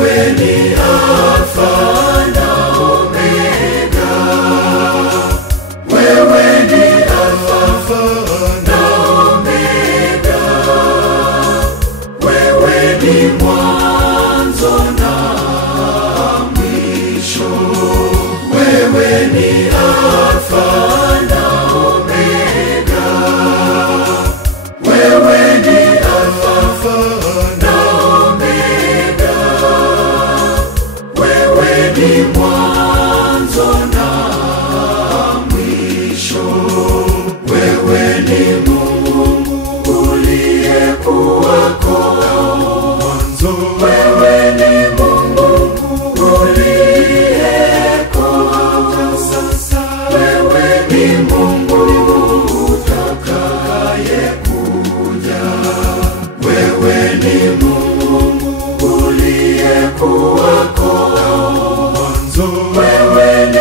wewe ni Alfa na Omega, wewe ni Alfa na Omega, wewe ni mwanzo na mwisho, wewe ni Alfa na Omega, wewe ni Alfa na Omega, wewe ni mwanzo na mwisho, wewe ni Mungu uliyekuwako mwanzo, wewe ni Mungu uliyeko hata sasa, wewe ni Mungu utakayekuja, wewe ni Mungu uliyekuwako mwanzo, wewe ni